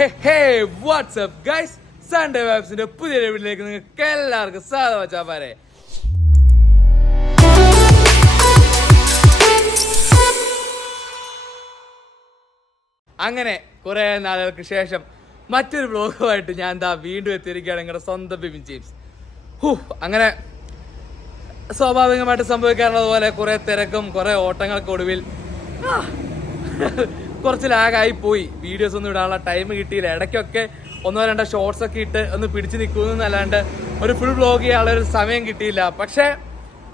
Hey hey what's up guys Sunday വാബ്സിന്റെ പുതിയ വീട്ടിലേക്ക് നിങ്ങൾക്ക് എല്ലാവർക്കും ചാപ്പാരെ അങ്ങനെ കുറെ നാളുകൾക്ക് ശേഷം മറ്റൊരു ബ്ലോഗുമായിട്ട് ഞാൻ എന്താ വീണ്ടും എത്തിയിരിക്കുകയാണ് നിങ്ങളുടെ സ്വന്തം ബിബിൻ ജെയിംസ്. ഹൂ അങ്ങനെ സ്വാഭാവികമായിട്ട് സംഭവിക്കാറുള്ളത് പോലെ കുറെ തിരക്കും കുറെ ഓട്ടങ്ങൾക്ക് ഒടുവിൽ ആ, കുറച്ച് ലാഗായി പോയി. വീഡിയോസ് ഒന്നും ഇടാനുള്ള ടൈം കിട്ടിയില്ല. ഇടയ്ക്കൊക്കെ ഒന്നോ രണ്ടോ ഷോർട്സ് ഒക്കെ ഇട്ട് ഒന്ന് പിടിച്ചു നിൽക്കുന്നല്ലാണ്ട് ഒരു ഫുൾ വ്ലോഗ് ചെയ്യാനുള്ള ഒരു സമയം കിട്ടിയില്ല. പക്ഷേ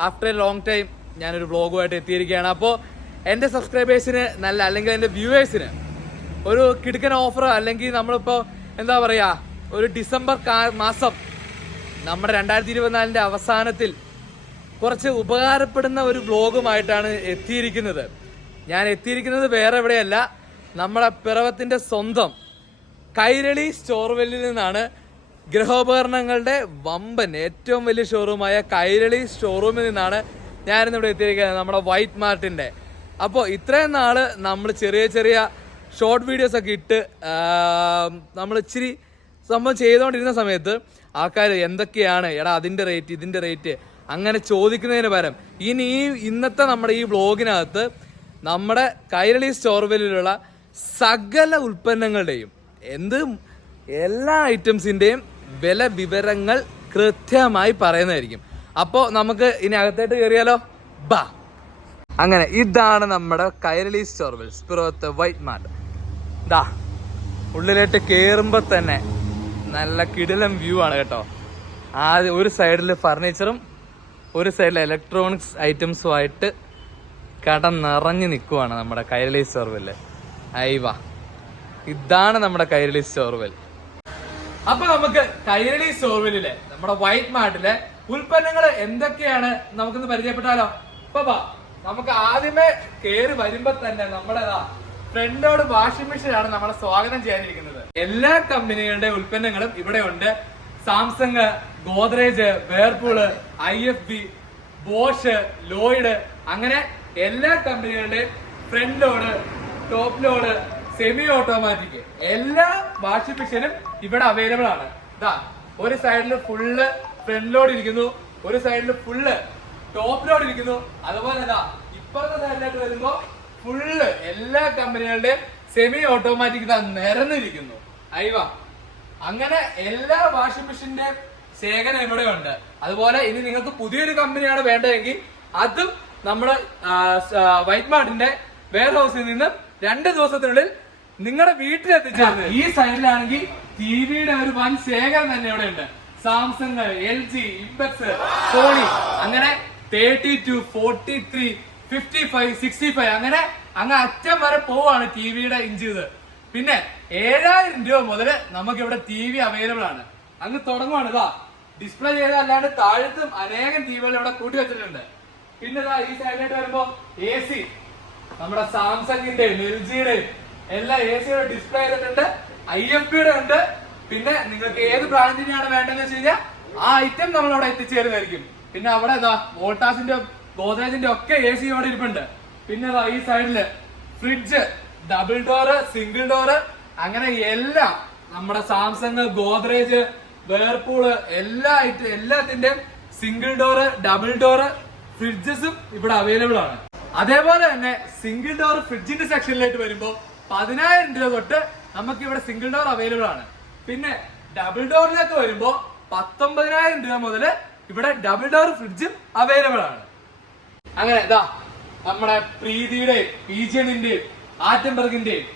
ആഫ്റ്റർ എ ലോങ് ടൈം ഞാനൊരു വ്ലോഗുമായിട്ട് എത്തിയിരിക്കുകയാണ്. അപ്പോൾ എന്റെ സബ്സ്ക്രൈബേഴ്സിന് നല്ല അല്ലെങ്കിൽ എന്റെ വ്യൂവേഴ്സിന് ഒരു കിടുക്കൻ ഓഫർ അല്ലെങ്കിൽ നമ്മളിപ്പോൾ എന്താ പറയുക ഒരു ഡിസംബർ മാസം നമ്മുടെ രണ്ടായിരത്തി ഇരുപത്തിനാലിന്റെ അവസാനത്തിൽ കുറച്ച് ഉപകാരപ്പെടുന്ന ഒരു വ്ലോഗുമായിട്ടാണ് എത്തിയിരിക്കുന്നത്. ഞാൻ എത്തിയിരിക്കുന്നത് വേറെ എവിടെയല്ല നമ്മുടെ പിറവത്തിന്റെ സ്വന്തം കൈരളി സ്റ്റോർവെല്ലിൽ നിന്നാണ്. ഗൃഹോപകരണങ്ങളുടെ വമ്പൻ ഏറ്റവും വലിയ ഷോറൂമായ കൈരളി ഷോറൂമിൽ നിന്നാണ് ഞാനിന്നിവിടെ എത്തിയിരിക്കുന്നത് നമ്മുടെ വൈറ്റ് മാർട്ടിന്റെ അപ്പോൾ ഇത്രയും നാൾ നമ്മൾ ചെറിയ ചെറിയ ഷോർട്ട് വീഡിയോസ് ഒക്കെ ഇട്ട് നമ്മൾ ഇച്ചിരി സംഭവം ചെയ്തുകൊണ്ടിരുന്ന സമയത്ത് ആൾക്കാർ എന്തൊക്കെയാണ് എടാ അതിന്റെ റേറ്റ് ഇതിന്റെ റേറ്റ് അങ്ങനെ ചോദിക്കുന്നതിന് പകരം ഇനി ഈ ഇന്നത്തെ നമ്മുടെ ഈ വ്ലോഗിനകത്ത് നമ്മുടെ കൈരളി സ്റ്റോർവെല്ലിലുള്ള സകല ഉൽപ്പന്നങ്ങളുടെയും എന്ത് എല്ലാ ഐറ്റംസിന്റെയും വില വിവരങ്ങൾ കൃത്യമായി പറയുന്നതായിരിക്കും. അപ്പോൾ നമുക്ക് ഇനി അകത്തേട്ട് കയറിയാലോ ബാ. അങ്ങനെ ഇതാണ് നമ്മുടെ കൈരളി സ്റ്റോർവെൽസ് പിറവത്തെ വൈറ്റ് മാർട്ട് ദാ ഉള്ളിലോട്ട് കയറുമ്പോൾ തന്നെ നല്ല കിടിലം വ്യൂ ആണ് കേട്ടോ. ആദ്യം ഒരു സൈഡിൽ ഫർണിച്ചറും ഒരു സൈഡിൽ ഇലക്ട്രോണിക്സ് ഐറ്റംസുമായിട്ട് കട നിറഞ്ഞു നിൽക്കുവാണ് നമ്മുടെ കൈരളി സ്റ്റോർവെല്ല്. ഐവ. ഇതാണ് നമ്മുടെ കൈരളി സ്റ്റോർവെൽ. അപ്പൊ നമുക്ക് കൈരളി സ്റ്റോർവെല്ലിലെ നമ്മുടെ വൈറ്റ് മാർട്ടിലെ ഉൽപ്പന്നങ്ങൾ എന്തൊക്കെയാണ് നമുക്കൊന്ന് പരിചയപ്പെട്ടാലോ? ഇപ്പൊ നമുക്ക് ആദ്യമേ കേറി വരുമ്പോ തന്നെ നമ്മുടെ ഫ്രണ്ടോട് വാഷിംഗ് മെഷീൻ ആണ് നമ്മളെ സ്വാഗതം ചെയ്യാനിരിക്കുന്നത്. എല്ലാ കമ്പനികളുടെ ഉൽപ്പന്നങ്ങളും ഇവിടെ ഉണ്ട്. Samsung Godrej Whirlpool I F B Bosch Lloyd അങ്ങനെ എല്ലാ കമ്പനികളുടെയും front load top load semi automatic എല്ലാ വാഷിംഗ് മെഷീനും ഇവിടെ അവൈലബിൾ ആണ്. ഇതാ ഒരു സൈഡിൽ ഫുള്ള് ഫ്രണ്ട് ലോഡ് ഇരിക്കുന്നു ഒരു സൈഡിൽ ഫുള്ള് ടോപ്പ് ലോഡ് ഇരിക്കുന്നു. അതുപോലെ തന്നെ ഇപ്പുറത്തെ സൈഡിലേക്ക് വരുമ്പോ ഫുള്ള് എല്ലാ കമ്പനികളുടെയും സെമി ഓട്ടോമാറ്റിക് ഇതാ നിരന്നിരിക്കുന്നു. അയവ അങ്ങനെ എല്ലാ വാഷിംഗ് മെഷീന്റെ ശേഖരം ഇവിടെ ഉണ്ട് അതുപോലെ ഇനി നിങ്ങൾക്ക് പുതിയൊരു കമ്പനിയാണ് വേണ്ടതെങ്കിൽ അതും നമ്മുടെ വൈറ്റ് മാർട്ടിന്റെ വെയർ ഹൗസിൽ നിന്ന് രണ്ട് ദിവസത്തിനുള്ളിൽ നിങ്ങളുടെ വീട്ടിലെത്തിച്ചേർന്ന്. ഈ സൈഡിലാണെങ്കിൽ ടിവിയുടെ ഒരു വൻ ശേഖരം തന്നെ ഇവിടെ ഉണ്ട്. Samsung L G Impex Sony അങ്ങനെ thirty two forty three fifty five sixty five അങ്ങനെ അങ്ങ് അറ്റം വരെ പോവാണ് ടിവിയുടെ ഇഞ്ച് ഇത് പിന്നെ ഏഴായിരം രൂപ മുതൽ നമുക്ക് ഇവിടെ ടി വി അവൈലബിൾ ആണ്. അങ്ങ് തുടങ്ങുവാണ് ഇതാ. ഡിസ്പ്ലേ ചെയ്ത അല്ലാണ്ട് താഴത്തും അനേകം ടിവികൾ ഇവിടെ കൂട്ടി വെച്ചിട്ടുണ്ട്. പിന്നെ ഈ സൈഡിലായിട്ട് വരുമ്പോ എ സി നമ്മുടെ സാംസങ്ങിന്റെ എൽ ജിയുടെയും എല്ലാ എ സിയുടെ ഡിസ്പ്ലേ ചെയ്തിട്ടുണ്ട് ഐ എഫ് പിയുടെ ഉണ്ട്. പിന്നെ നിങ്ങൾക്ക് ഏത് ബ്രാൻഡിനെയാണ് വേണ്ടതെന്ന് വെച്ച് കഴിഞ്ഞാൽ ആ ഐറ്റം നമ്മൾ അവിടെ എത്തിച്ചേരുന്നതായിരിക്കും. പിന്നെ അവിടെ ഇതാ വോൾട്ടാസിന്റെ ഗോദ്രേജിന്റെ ഒക്കെ എ സി അവിടെ ഇരിപ്പുണ്ട്. പിന്നെ ഈ സൈഡിൽ fridge double door single door അങ്ങനെ എല്ലാ നമ്മുടെ സാംസങ് ഗോദ്രേജ് വേർപൂൾ എല്ലാ എല്ലാത്തിന്റെയും സിംഗിൾ ഡോറ് ഡബിൾ ഡോറ് ഫ്രിഡ്ജസും ഇവിടെ അവൈലബിൾ ആണ്. അതേപോലെ തന്നെ സിംഗിൾ ഡോർ ഫ്രിഡ്ജിന്റെ സെക്ഷനിലേക്ക് വരുമ്പോൾ പതിനായിരം രൂപ തൊട്ട് നമുക്ക് ഇവിടെ സിംഗിൾ ഡോർ അവൈലബിൾ ആണ്. പിന്നെ ഡബിൾ ഡോറിലേക്ക് വരുമ്പോൾ പത്തൊമ്പതിനായിരം രൂപ മുതൽ ഇവിടെ ഡബിൾ ഡോർ ഫ്രിഡ്ജും അവൈലബിൾ ആണ്. അങ്ങനെ ഇതാ നമ്മുടെ പ്രീതിയുടെയും പീജിയണിന്റെയും ആറ്റംബർഗിന്റെയും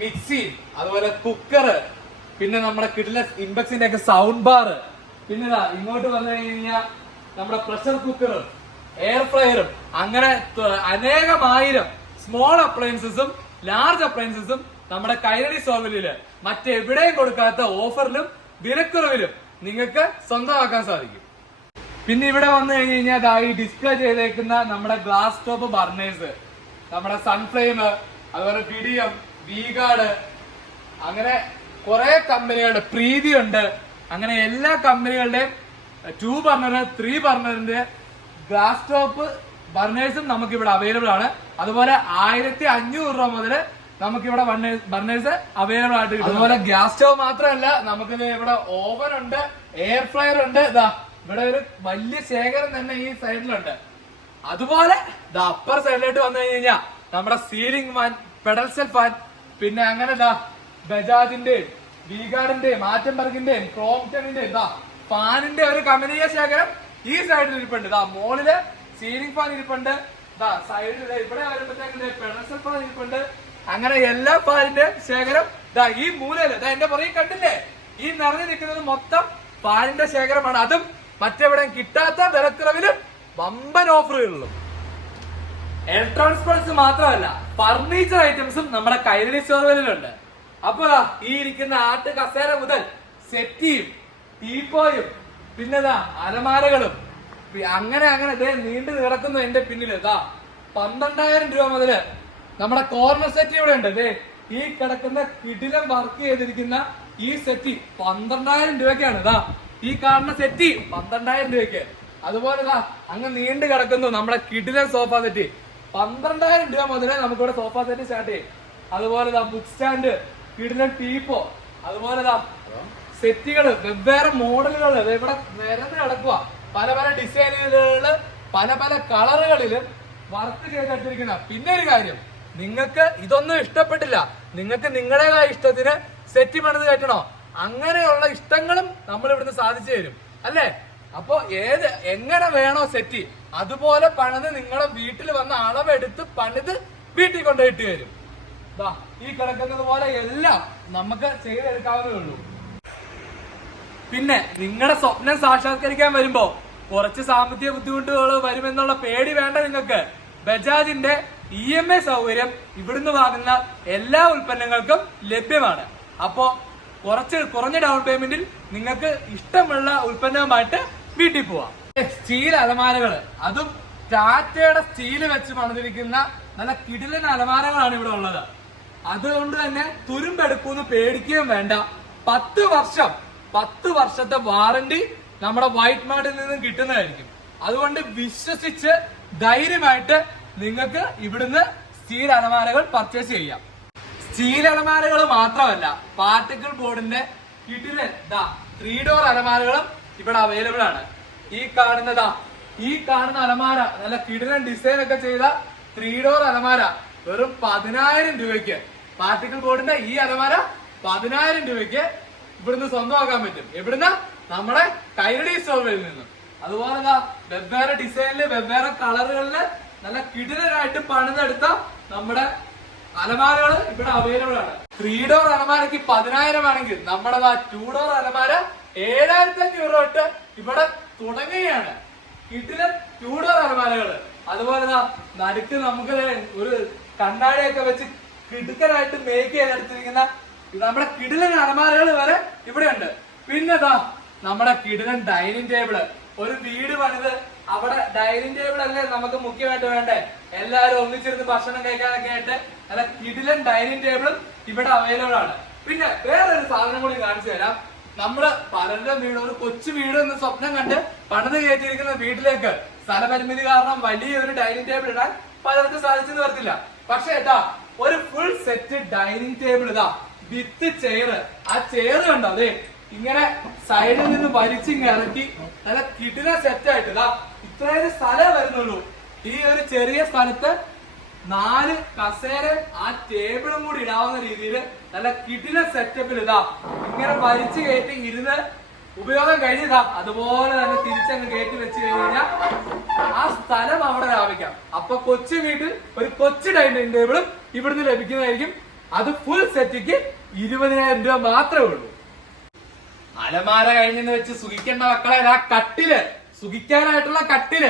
മിക്സി അതുപോലെ കുക്കർ പിന്നെ നമ്മുടെ കിഡ്ലസ് ഇമ്പക്സിന്റെ ഒക്കെ സൗണ്ട് ബാർ പിന്നെ ഇങ്ങോട്ട് വന്നു കഴിഞ്ഞാൽ നമ്മുടെ പ്രഷർ കുക്കറും എയർ ഫ്രയറും അങ്ങനെ അനേകമായിരം സ്മോൾ അപ്ലയൻസസും ലാർജ് അപ്ലയൻസസും നമ്മുടെ കൈരളി സോവലിൽ മറ്റെവിടെയും കൊടുക്കാത്ത ഓഫറിലും വിലക്കുറവിലും നിങ്ങൾക്ക് സ്വന്തമാക്കാൻ സാധിക്കും. പിന്നെ ഇവിടെ വന്നു കഴിഞ്ഞു കഴിഞ്ഞാൽ ഈ ഡിസ്പ്ലേ ചെയ്തേക്കുന്ന നമ്മുടെ ഗ്ലാസ് ടോപ്പ് ബർണേഴ്സ് നമ്മുടെ സൺഫ്ലെയിം അതുപോലെ പിടിയം വീഗാർഡ് അങ്ങനെ കുറെ കമ്പനികളുടെ പ്രീതിയുണ്ട്. അങ്ങനെ എല്ലാ കമ്പനികളുടെയും ടു ബർണർ ത്രീ ബർണറിന്റെ ഗ്ലാസ് ടോപ്പ് ബർണേഴ്സും നമുക്ക് ഇവിടെ അവൈലബിൾ ആണ്. അതുപോലെ ആയിരത്തി അഞ്ഞൂറ് രൂപ മുതൽ നമുക്ക് ഇവിടെ ബർണേഴ്സ് അവൈലബിൾ ആയിട്ട് കിട്ടും. അതുപോലെ ഗ്യാസ് സ്റ്റവ് മാത്രമല്ല നമുക്ക് ഇവിടെ ഓവൻ ഉണ്ട് എയർ ഫ്രയർ ഉണ്ട്. ഇതാ ഇവിടെ ഒരു വലിയ ശേഖരം തന്നെ ഈ സൈഡിലുണ്ട് അതുപോലെ അപ്പർ സൈഡിലോട്ട് വന്നു കഴിഞ്ഞാൽ നമ്മുടെ ceiling fan pedestal fan പിന്നെ അങ്ങനെ ഇതാ ബജാജിന്റെയും വീഗാർഡിന്റെയും ആറ്റംബർഗിന്റെയും ക്രോംപ്റ്റണിന്റെയും ഇതാ ഫാനിന്റെ ഒരു കമനീയ ശേഖരം ഈ സൈഡിൽ ഇരിപ്പുണ്ട്. ഇതാ മോളിൽ സീലിംഗ് ഫാൻ ഇരിപ്പുണ്ട്. ഇതാ സൈഡിൽ ഇവിടെ വരുമ്പോഴത്തേക്കിന്റെ പെണസൽ സെൽ ഫാൻ ഇരിപ്പുണ്ട്. അങ്ങനെ എല്ലാ ഫാനിന്റെ ശേഖരം ഇതാ ഈ മൂലയിൽ ഇതാ എന്റെ പുറകെ കണ്ടില്ലേ? ഈ നിറഞ്ഞു നിൽക്കുന്നത് മൊത്തം ഫാനിന്റെ ശേഖരമാണ്. അതും മറ്റെവിടെയും കിട്ടാത്ത വിലക്കുറവിലും വമ്പൻ ഓഫറുകളിലും ഇലക്ട്രോണിക്സ് മാത്രമല്ല ഫർണിച്ചർ ഐറ്റംസും നമ്മുടെ കൈരളി സ്റ്റോറുകളിലുണ്ട് അപ്പൊ ദാ ഈ ഇരിക്കുന്ന ആട്ട് കസേര മുതൽ സെറ്റിയും ടീപ്പോയും പിന്നെതാ അലമാരകളും. അങ്ങനെ അങ്ങനെ ഇതേ നീണ്ടു കിടക്കുന്നു എന്റെ പിന്നിൽ ഇതാ പന്ത്രണ്ടായിരം രൂപ മുതൽ നമ്മുടെ കോർണർ സെറ്റ് ഇവിടെ ഉണ്ട്. ദേ ഈ കിടക്കുന്ന കിടിലം വർക്ക് ചെയ്തിരിക്കുന്ന ഈ സെറ്റ് പന്ത്രണ്ടായിരം രൂപയ്ക്കാണ്. ഇതാ ഈ കാണുന്ന സെറ്റ് പന്ത്രണ്ടായിരം രൂപയ്ക്ക്. അതുപോലെ ഇതാ അങ്ങ് നീണ്ടു കിടക്കുന്നു നമ്മുടെ കിടിലം സോഫ സെറ്റ് പന്ത്രണ്ടായിരം രൂപ മുതലേ നമുക്കിവിടെ സോഫ സെറ്റ് സ്റ്റാർട്ട് ചെയ്യും. അതുപോലെ ഇതാ ബുക്ക് സ്റ്റാൻഡ് കിടിലം ടീപ്പോ അതുപോലെ ഇതാ സെറ്റുകൾ വെവ്വേറെ മോഡലുകൾ ഇവിടെ നിരന്ന് കിടക്കുക പല പല ഡിസൈനുകളിൽ പല പല കളറുകളിലും വർക്ക് ചെയ്തെടുത്തിരിക്കുന്ന പിന്നെ ഒരു കാര്യം നിങ്ങൾക്ക് ഇതൊന്നും ഇഷ്ടപ്പെട്ടില്ല. നിങ്ങൾക്ക് നിങ്ങളുടേതായ ഇഷ്ടത്തിന് സെറ്റ് പണിത് കയറ്റണോ? അങ്ങനെയുള്ള ഇഷ്ടങ്ങളും നമ്മൾ ഇവിടുന്ന് സാധിച്ചു തരും. അല്ലേ? അപ്പോ ഏത് എങ്ങനെ വേണോ സെറ്റ് അതുപോലെ പണിത് നിങ്ങളെ വീട്ടിൽ വന്ന അളവെടുത്ത് പണിത് വീട്ടിൽ കൊണ്ടുപോയിട്ട് വരും ഈ കിടക്കുന്നത് പോലെ എല്ലാം നമുക്ക് ചെയ്തെടുക്കാവുന്നേ ഉള്ളൂ. പിന്നെ നിങ്ങളുടെ സ്വപ്നം സാക്ഷാത്കരിക്കാൻ വരുമ്പോ കുറച്ച് സാമ്പത്തിക ബുദ്ധിമുട്ടുകൾ വരുമെന്നുള്ള പേടി വേണ്ട നിങ്ങൾക്ക്. ബജാജിന്റെ ഇ എം ഐ സൗകര്യം ഇവിടുന്ന് വാങ്ങുന്ന എല്ലാ ഉൽപ്പന്നങ്ങൾക്കും ലഭ്യമാണ്. അപ്പോ കുറച്ച് കുറഞ്ഞ ഡൗൺ പേയ്മെന്റിൽ നിങ്ങൾക്ക് ഇഷ്ടമുള്ള ഉൽപ്പന്നവുമായിട്ട് വീട്ടിൽ പോവാം. സ്റ്റീൽ അലമാരകൾ അതും ടാറ്റയുടെ സ്റ്റീൽ വെച്ച് പണിതിരിക്കുന്ന നല്ല കിടിലൻ അലമാരകളാണ് ഇവിടെ ഉള്ളത്. അതുകൊണ്ട് തന്നെ തുരുമ്പെടുക്കുമെന്ന് പേടിക്കുകയും വേണ്ട. പത്ത് വർഷം പത്ത് വർഷത്തെ വാറണ്ടി നമ്മുടെ വൈറ്റ് മാർട്ടിൽ നിന്നും കിട്ടുന്നതായിരിക്കും. അതുകൊണ്ട് വിശ്വസിച്ച് ധൈര്യമായിട്ട് നിങ്ങൾക്ക് ഇവിടുന്ന് സ്റ്റീൽ അലമാരകൾ പർച്ചേസ് ചെയ്യാം. സ്റ്റീൽ അലമാരകൾ മാത്രമല്ല പാർട്ടിക്കിൾ ബോർഡിന്റെ കിട്ടിൽ ദാ ത്രീ ഡോർ അലമാരകളും ഇവിടെ അവൈലബിൾ ആണ്. ഈ കാണുന്നതാ ഈ കാണുന്ന അലമാര നല്ല കിടിലൻ ഡിസൈൻ ഒക്കെ ചെയ്ത ത്രീ ഡോർ അലമാര വെറും പതിനായിരം രൂപയ്ക്ക്. പാർട്ടിക്കിൾ ബോർഡിന്റെ ഈ അലമാര പതിനായിരം രൂപയ്ക്ക് ഇവിടുന്ന് സ്വന്തമാക്കാൻ പറ്റും. എവിടുന്ന? നമ്മുടെ കൈരടി സ്റ്റോറിൽ നിന്നും. അതുപോലെ വെവ്വേറെ ഡിസൈനിൽ വെവ്വേറെ കളറുകളിൽ നല്ല കിടിലനായിട്ട് പണിതെടുത്ത നമ്മുടെ അലമാരകൾ ഇവിടെ അവൈലബിൾ ആണ്. ത്രീ ഡോർ അലമാരക്ക് പതിനായിരം ആണെങ്കിൽ നമ്മുടെ ടു ഡോർ അലമാര ഏഴായിരത്തി അഞ്ഞൂറ് തൊട്ട് ഇവിടെ തുടങ്ങുകയാണ്. കിട്ടിലെ ടു ഡോർ അലമാരകൾ അതുപോലെ നടുക്ക് നമുക്ക് ഒരു കണ്ണാടിയൊക്കെ വെച്ച് കിടുക്കനായിട്ട് മേക്ക് ചെയ്തെടുത്തിരിക്കുന്ന നമ്മുടെ കിടിലൻ അലമാരകൾ വരെ ഇവിടെ ഉണ്ട് പിന്നെടാ നമ്മുടെ കിടിലൻ ഡൈനിങ് ടേബിൾ. ഒരു വീട് പണിത് അവിടെ ഡൈനിങ് ടേബിൾ അല്ലേ നമുക്ക് മുഖ്യമായിട്ട് വേണ്ടേ? എല്ലാവരും ഒന്നിച്ചിരുന്ന് ഭക്ഷണം കഴിക്കാനൊക്കെ ആയിട്ട് അല്ല കിടിലൻ ഡൈനിങ് ടേബിളും ഇവിടെ അവൈലബിൾ ആണ്. പിന്നെ വേറൊരു സാധനം കൂടി കാണിച്ചു തരാം. നമ്മൾ പലരുടെ വീട് ഒരു കൊച്ചു വീട് എന്ന് സ്വപ്നം കണ്ട് പണിത് കയറ്റിയിരിക്കുന്ന വീട്ടിലേക്ക് സ്ഥലപരിമിതി കാരണം വലിയൊരു ഡൈനിങ് ടേബിൾ ഇടാൻ പലർക്കും സാധിച്ചെന്ന് വരത്തില്ല. പക്ഷേ ഏട്ടാ ഒരു ഫുൾ സെറ്റ് ഡൈനിങ് ടേബിൾ ഇതാ. വിത്ത് ചേറ് ആ ചേറ് കണ്ടോ? അതെ ഇങ്ങനെ സൈഡിൽ നിന്ന് വലിച്ചിങ് ഇറക്കി. നല്ല കിടില സെറ്റ് ആയിട്ടില്ല ഇത്രയൊരു ഇത്രയും സ്ഥലം വരുന്നുള്ളൂ. ഈ ഒരു ചെറിയ സ്ഥലത്ത് നാല് കസേര ആ ടേബിളും കൂടി ഇടാവുന്ന രീതിയിൽ നല്ല കിടില സെറ്റപ്പിൽ ഇതാ ഇങ്ങനെ വലിച്ചു കയറ്റി ഇരുന്ന് ഉപയോഗം കഴിഞ്ഞതാ അതുപോലെ തന്നെ തിരിച്ചങ്ങ് കയറ്റി വെച്ച് കഴിഞ്ഞാൽ ആ സ്ഥലം അവിടെ ലാഭിക്കാം. അപ്പൊ കൊച്ചു വീട്ടിൽ ഒരു കൊച്ചു ഡൈനിങ് ടേബിളും ഇവിടുന്ന് ലഭിക്കുന്നതായിരിക്കും. അത് ഫുൾ സെറ്റിക്ക് ഇരുപതിനായിരം രൂപ മാത്രമേ ഉള്ളൂ. അലമാര കഴിഞ്ഞെന്ന് വെച്ച് സുഖിക്കേണ്ട മക്കളെ ആ കട്ടിൽ. സുഖിക്കാനായിട്ടുള്ള കട്ടിൽ.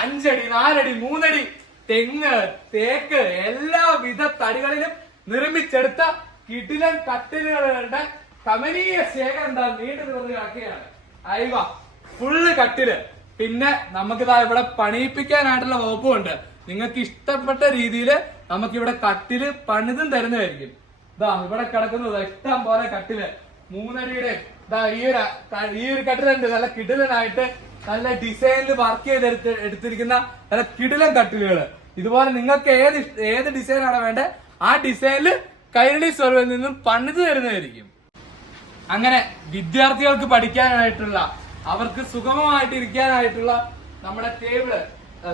അഞ്ചടി നാലടി മൂന്നടി തെങ്ങ് തേക്ക് എല്ലാവിധ തടികളിലും നിർമ്മിച്ചെടുത്ത കിടിലൻ കട്ടിലുകളുടെ കമനീയ ശേഖരം എന്താ നീണ്ടു നിറഞ്ഞു കിടക്കുകയാണ് അയവ ഫുള്ള് കട്ടിൽ. പിന്നെ നമുക്ക് ഇതാ ഇവിടെ പണിയിപ്പിക്കാനായിട്ടുള്ള വകുപ്പുണ്ട് നിങ്ങൾക്ക് ഇഷ്ടപ്പെട്ട രീതിയിൽ നമുക്ക് ഇവിടെ കട്ടിൽ പണിതും തരുന്നതായിരിക്കും. ഇതാ ഇവിടെ കിടക്കുന്നത് ഇഷ്ടം പോലെ കട്ടിൽ. മൂന്നടിയുടെ ഇതാ ഈ ഒരു ഈ ഒരു കട്ടിലുണ്ട് നല്ല കിടിലനായിട്ട് നല്ല ഡിസൈനിൽ വർക്ക് ചെയ്തെടുത്ത് എടുത്തിരിക്കുന്ന നല്ല കിടിലൻ കട്ടിലുകൾ ഇതുപോലെ നിങ്ങൾക്ക് ഏത് ഏത് ഡിസൈനാണ് വേണ്ടത് ആ ഡിസൈനിൽ കൈരളി സ്വർവിൽ നിന്നും പണിത് തരുന്നതായിരിക്കും. അങ്ങനെ വിദ്യാർത്ഥികൾക്ക് പഠിക്കാനായിട്ടുള്ള അവർക്ക് സുഗമമായിട്ട് ഇരിക്കാനായിട്ടുള്ള നമ്മുടെ ടേബിൾ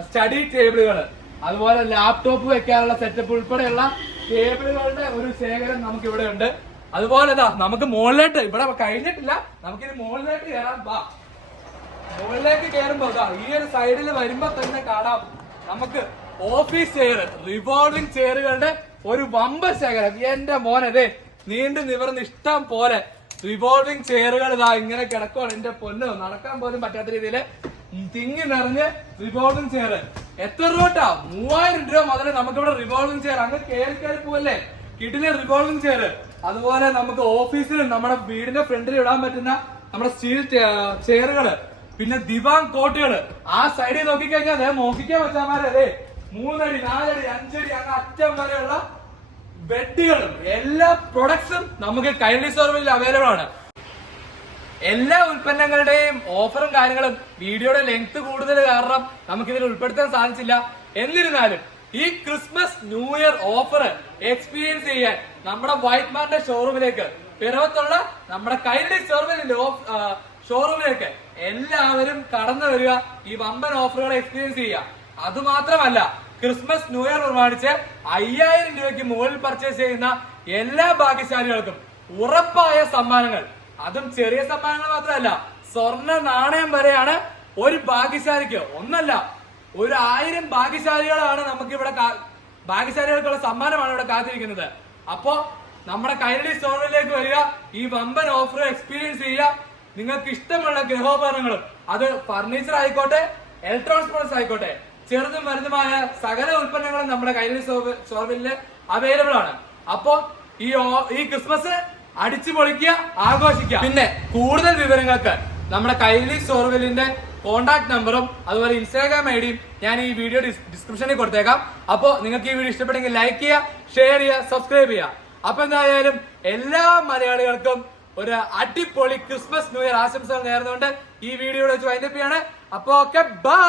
സ്റ്റഡി ടേബിളുകൾ അതുപോലെ ലാപ്ടോപ്പ് വെക്കാനുള്ള സെറ്റപ്പ് ഉൾപ്പെടെയുള്ള ടേബിളുകളുടെ ഒരു ശേഖരം നമുക്ക് ഇവിടെ ഉണ്ട്. അതുപോലെ നമുക്ക് മുകളിലോട്ട് ഇവിടെ കഴിഞ്ഞിട്ടില്ല. നമുക്കിത് മുകളിലോട്ട് കയറാം. വാ മുകളിലേക്ക് കയറുമ്പോ ഈ ഒരു സൈഡിൽ വരുമ്പോ തന്നെ കാണാം. നമുക്ക് ഓഫീസ് ചെയർ റിവോൾവിംഗ് ചെയറുകളുടെ ഒരു വമ്പ ശേഖരം. എന്റെ മോനതെ നീണ്ടു നിവർന്ന് ഇഷ്ടം പോലെ റിവോൾവിംഗ് ചെയറുകൾ ഇതാ ഇങ്ങനെ കിടക്കുവാണ്. എന്റെ പൊന്ന് നടക്കാൻ പോലും പറ്റാത്ത രീതിയിൽ തിങ്ങി നിറഞ്ഞ് റിവോൾവിംഗ് ചെയർ എത്ര രൂപ മൂവായിരം രൂപ മുതൽ നമുക്കിവിടെ റിവോൾവിംഗ് ചെയർ അങ്ങ് കയറി കയറി പോവല്ലേ? കിട്ടിലെ റിവോൾവിംഗ് ചെയർ അതുപോലെ നമുക്ക് ഓഫീസിലും നമ്മുടെ വീടിന്റെ ഫ്രണ്ടിൽ ഇടാൻ പറ്റുന്ന നമ്മുടെ സ്റ്റീൽ ചെയറുകൾ പിന്നെ ദിവാൻ കോട്ടുകൾ. ആ സൈഡിൽ നോക്കിക്കഴിഞ്ഞാൽ അതെ നോക്കിക്കാൻ വെച്ചാൽ അതെ മൂന്നടി നാലടി അഞ്ചടി അങ്ങ് അറ്റം വരെയുള്ള ബെഡുകളും എല്ലാ പ്രൊഡക്ട്സും നമുക്ക് കൈൻഡി സർവീസിൽ അവൈലബിൾ ആണ്. എല്ലാ ഉൽപ്പന്നങ്ങളുടെയും ഓഫറും കാര്യങ്ങളും വീഡിയോയുടെ ലെങ്ത് കൂടുതൽ കാരണം നമുക്ക് ഇതിൽ ഉൾപ്പെടുത്താൻ സാധിച്ചില്ല. എന്നിരുന്നാലും ഈ Christmas new year offer experience ചെയ്യാൻ നമ്മുടെ വൈറ്റ് മാറിന്റെ ഷോറൂമിലേക്ക് പിറവത്തുള്ള നമ്മുടെ കൈൻഡി സർവീസിന്റെ ഷോറൂമിലേക്ക് എല്ലാവരും കടന്നു വരിക ഈ വമ്പൻ ഓഫറുകൾ എക്സ്പീരിയൻസ് ചെയ്യുക. അതുമാത്രമല്ല ക്രിസ്മസ് ന്യൂ ഇയർ പ്രമാണിച്ച് അയ്യായിരം രൂപയ്ക്ക് മുകളിൽ പർച്ചേസ് ചെയ്യുന്ന എല്ലാ ഭാഗ്യശാലികൾക്കും ഉറപ്പായ സമ്മാനങ്ങൾ അതും ചെറിയ സമ്മാനങ്ങൾ മാത്രമല്ല സ്വർണ നാണയം വരെയാണ് ഒരു ഭാഗ്യശാലിക്ക്. ഒന്നല്ല ഒരു ആയിരം ഭാഗ്യശാലികളാണ് നമുക്ക് ഇവിടെ ഭാഗ്യശാലികൾക്കുള്ള സമ്മാനമാണ് ഇവിടെ കാത്തിരിക്കുന്നത്. അപ്പോ നമ്മുടെ കൈരളി സ്റ്റോറിലേക്ക് വരിക. ഈ വമ്പൻ ഓഫർ എക്സ്പീരിയൻസ് ചെയ്യുക. നിങ്ങൾക്ക് ഇഷ്ടമുള്ള ഗൃഹോപകരണങ്ങളും അത് ഫർണിച്ചർ ആയിക്കോട്ടെ ഇലക്ട്രോണിക്സ് ആയിക്കോട്ടെ ചെറുതും വലുതുമായ സകല ഉൽപ്പന്നങ്ങളും നമ്മുടെ കൈരളി സ്റ്റോറിൽ അവൈലബിൾ ആണ്. അപ്പോ ഈ ഈ ക്രിസ്മസ് അടിച്ചു പൊളിക്കുക ആഘോഷിക്കുക. പിന്നെ കൂടുതൽ വിവരങ്ങൾക്ക് നമ്മുടെ കൈലി സോർവെലിന്റെ കോൺടാക്ട് നമ്പറും അതുപോലെ ഇൻസ്റ്റാഗ്രാം ഐ ഡിയും ഞാൻ ഈ വീഡിയോ ഡിസ്ക്രിപ്ഷനിൽ കൊടുത്തേക്കാം. അപ്പോ നിങ്ങൾക്ക് ഈ വീഡിയോ ഇഷ്ടപ്പെട്ടെങ്കിൽ ലൈക്ക് ചെയ്യുക ഷെയർ ചെയ്യുക സബ്സ്ക്രൈബ് ചെയ്യുക. അപ്പൊ എന്തായാലും എല്ലാ മലയാളികൾക്കും ഒരു അടിപൊളി ക്രിസ്മസ് ന്യൂ ഇയർ ആശംസകൾ നേർന്നുകൊണ്ട് ഈ വീഡിയോ വെച്ച് വൈൻഡപ്പ് ചെയ്യാണ്. അപ്പൊ ഓക്കെ ബൈ